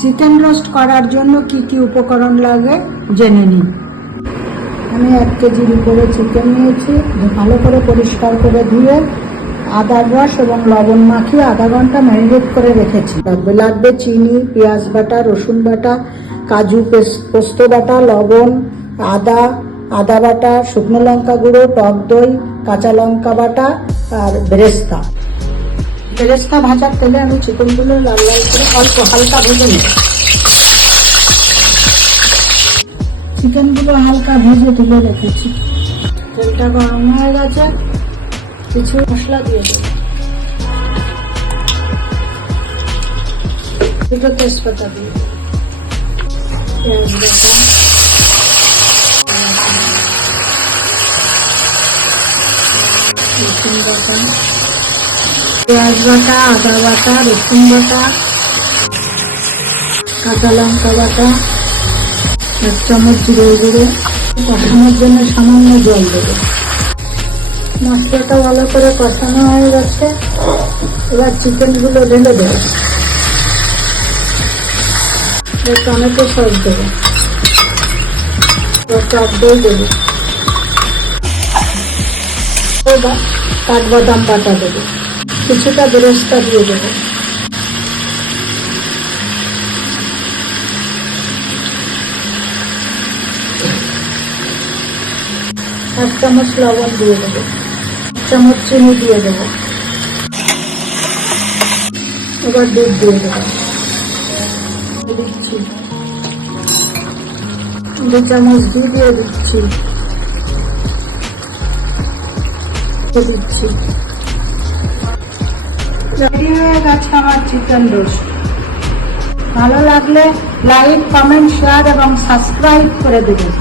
Chicken roast করার জন্য কি কি উপকরণ লাগে জেনে নিন। আমি 1 কেজির উপরে চিকেন নিয়েছি, ভালো করে পরিষ্কার করে ধুয়ে আদার রস এবং লবণ মাখিয়ে আধা ঘন্টা ম্যারিনেট করে রেখেছি। লাগবে চিনি, পেঁয়াজ বাটা, রসুন বাটা, কাজু পোস্ত বাটা, লবণ, আদা বাটা, শুকনো লঙ্কা গুঁড়ো, টক দই, কাঁচা লঙ্কা বাটা আর বেরেস্তা। ভাজার তেলে আমি চিকেনগুলো লাল লাল করে অল্প হালকা ভেজে নিই। চিকেনগুলো হালকা ভেজে তুলে রেখেছি। তেলটা গরম হয়ে গেছে, কিছু মশলা দিয়ে দেব। দুটো তেজপাতা দিয়ে পেঁয়াজ বাটা, রসুন বাটা, পেঁয়াজ বাটা, আদা বাটা, রসুন বাটা, কাঁচা লঙ্কা বাটা, 1 চামচ জিরে গুঁড়ো। কষানোর জন্য সামান্য জল দেবো। মশলাটা ভালো করে কষানো হয়ে গেছে, এবার চিকেনগুলো ঢেলে দেবো। টমেটো সস দেবো, টক দই দেবো, এবার কাঠবাদাম বাটা দেবো, কিছুটা বেরেস্তা দিয়ে দেবো। এক চামচ লবণ দিয়ে দেবো, 1 চামচ চিনি দিয়ে দেবো। এবার দুধ দিয়ে দেবো, দিচ্ছি 2 চামচ ঘি দিয়ে দিচ্ছি। রেডি হয়ে গেছে আমার চিকেন রোস্ট। ভালো লাগলে লাইক, কমেন্ট, শেয়ার এবং সাবস্ক্রাইব করে দেবেন।